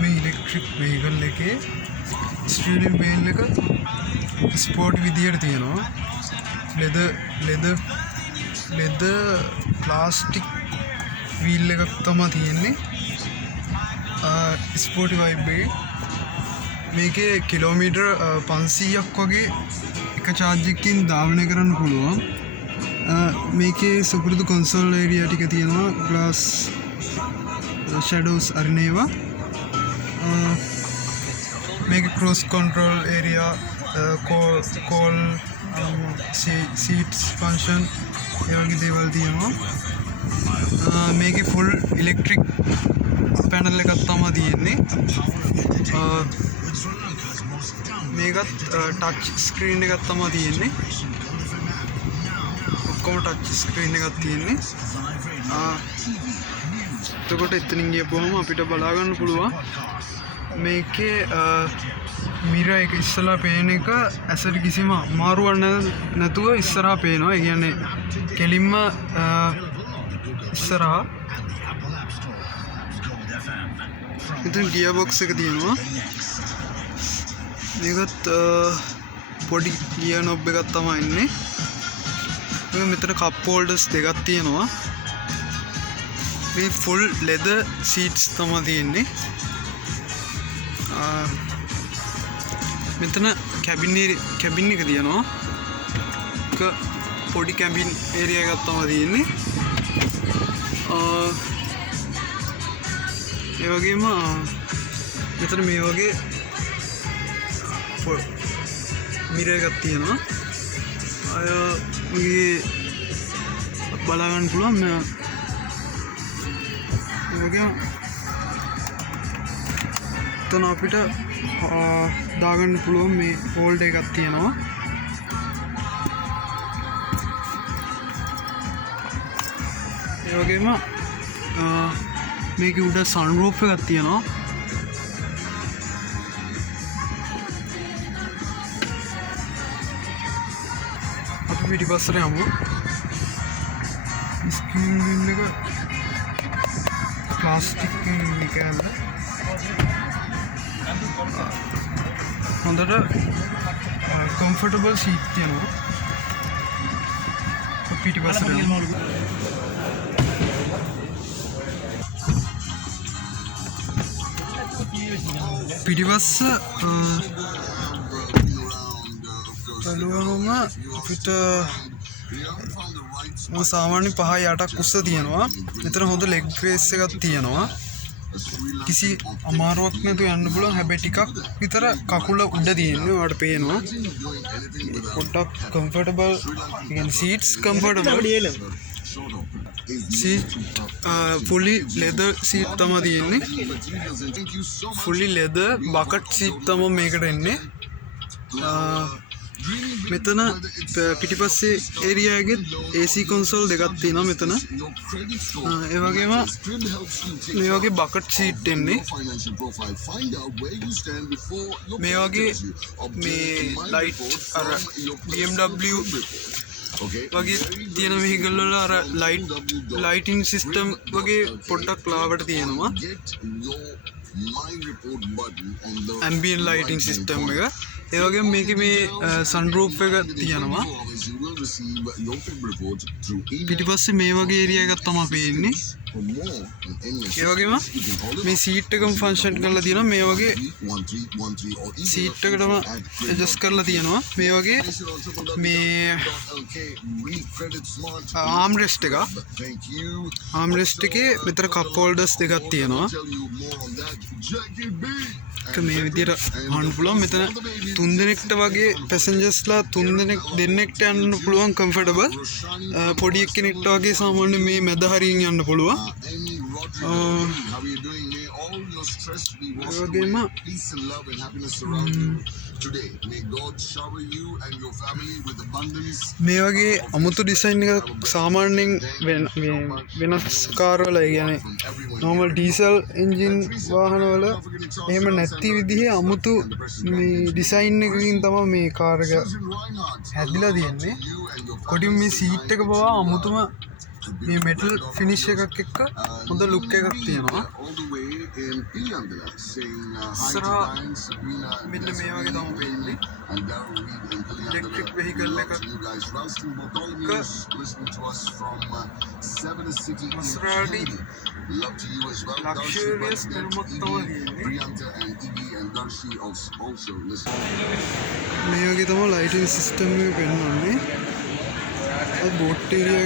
මේ electric vehicle එකේ steering wheel එක ස්පෝර්ට් විදියට තියෙනවා. ලෙද ප්ලාස්ටික් වීල් එකක් තමයි තියෙන්නේ. ස්පෝර්ටි වයිබ් එකේ මේකේ කිලෝමීටර් 500ක් වගේ එක චාර්ජ් එකකින් ධාවනය කරන්න පුළුවන්. මේකේ සුපුරුදු කන්සෝල් ඒරියා ටික තියෙනවා. ග්ලාස් ෂැඩෝස් අරිනේවා. මේක cruise control area, cool seats function ඒ වගේ දේවල් තියෙනවා. මේකේ ෆුල් ඉලෙක්ට්‍රික් පැනල් එකක් තමයි තියෙන්නේ. මේකත් ටච් ස්ක්‍රීන් එකක් තමයි තියෙන්නේ. ඔක්කොම ටච් ස්ක්‍රීන් එකක් තියෙන්නේ. එතකොට එතනින් ගියපුවම අපිට බලා ගන්න පුළුවන් මේකේ මිර එක ඉස්සලා පේන එක ඇසට කිසිම අමාරුවක් නැතුව ඉස්සරහා පේනවා. ඒ කියන්නේ කෙලින්ම ඉස්සරහා. ඉතින් ගියර් බොක්ස් එක තියෙනවා. මේකත් පොඩි ගියර් නොබ් එකක් තමයි ඉන්නේ. මෙතන කප් හෝල්ඩර්ස් දෙකක් තියෙනවා. මේ ෆුල් ලෙදර් සීට්ස් තමයි තියෙන්නේ. මෙතන කැබින් එක තියෙනවා. පොඩි කැබින් ඒරියා එකක් තමයි තියෙන්නේ. ඒ වගේම මෙතන මේ වගේ මිරර් එකක් තියෙනවා. මේ බලා ගන්න පුළුවන්. ඒ වගේම එතන අපිට දාගන්න පුළුවන් මේ හෝල්ඩර් එකක් තියෙනවා. ඒ වගේම මේකේ උඩ සන්රූෆ් එකක් තියෙනවා. අපි පිටිපස්සට යමු. ස්ක්‍රීන් එක ප්ලාස්ටික් එක ඇල්ල හොඳට කම්ෆර්ටබල් සීට් තියෙනවා. පිටිපස්සට යමු. පිටිපස්ස බලුවම අපිට සාමාන්‍ය 5-8ක් උස්ස තියෙනවා. මෙතන හොඳ ලෙග් රේස් එකක් තියෙනවා. කිසි අමාරුවක් නැතුව යන්න පුළුවන්. හැබැයි ටිකක් විතර කකුල උඩ තියෙන්නේ. ඔයාලට පේනවා. පොඩ්ඩක් කම්ෆර්ටබල්. කියන්නේ seats comfortable. Seat fully leather seat තමයි තියෙන්නේ. fully leather bucket seat තමයි මේකට එන්නේ. මෙතන පිටිපස්සේ ඒරියා එකේ AC console දෙකක් තියෙනවා මෙතන. ඒ වගේම මේ වගේ bucket seat එන්නේ. මේ වගේ මේ light අර BMW වගේ තියෙන vehicle වල අර lighting system වගේ පොඩ්ඩක් ලාවට තියෙනවා. ambient lighting system එක. ඒ වගේම මේකේ මේ sunroof එක තියෙනවා. පිටිපස්සේ මේ වගේ ඒරියා එකක් තමයි පේන්නේ. ඒ වගේම මේ සීට් එකම ෆන්ක්ෂන් කරලා තියෙනවා. මේ වගේ සීට් එකටම ඇඩ්ජස්ට් කරලා තියෙනවා. මේ වගේ මේ ආම් රෙස්ට් එක. ආම් රෙස්ට් එකේ මෙතන කප් හෝල්ඩර්ස් දෙකක් තියෙනවා. මේ විදිහට අහන්න පුළුවන්. මෙතන 3 දෙනෙක්ට වගේ පැසෙන්ජර්ස්ලා 3 දෙනෙක්ට යන්න පුළුවන් කම්ෆර්ටබල්. පොඩි එක්කෙනෙක්ට වගේ සාමාන්‍ය මේ මැද හරියෙන් යන්න පුළුවන්. all your stress be A washed වගේම away. Peace and love and happiness surround you today. May God shower you and your family with abundance. මේ වගේ අමුතු ඩිසයින් එක සාමාන්‍යයෙන් වෙනස් කාර්වල කියන්නේ නෝමල් ඩීසල් එන්ජින් වාහනවල එහෙම නැති විදිහේ අමුතු මේ ඩිසයින් එකකින් තමයි මේ කාර් එක හැදිලා තියෙන්නේ. කොටින් මේ සීට් එක පවා අමුතුම මේ මෙටල් ෆිනිෂ් එකක් එක්ක හොඳ ලුක් එකක් තියෙනවා. ඉස්සරහා මෙන්න මේ වගේ තමයි වෙන්නේ. ඉලෙක්ට්‍රික් වෙහිකල් එකක් ඉස්සරහාදී ලක්ෂරියස් පෙනුමක් තමයි තියෙන්නේ. මේ වගේ තමයි ලයිටින් සිස්ටම් එක පෙන්වන්නේ. Boat area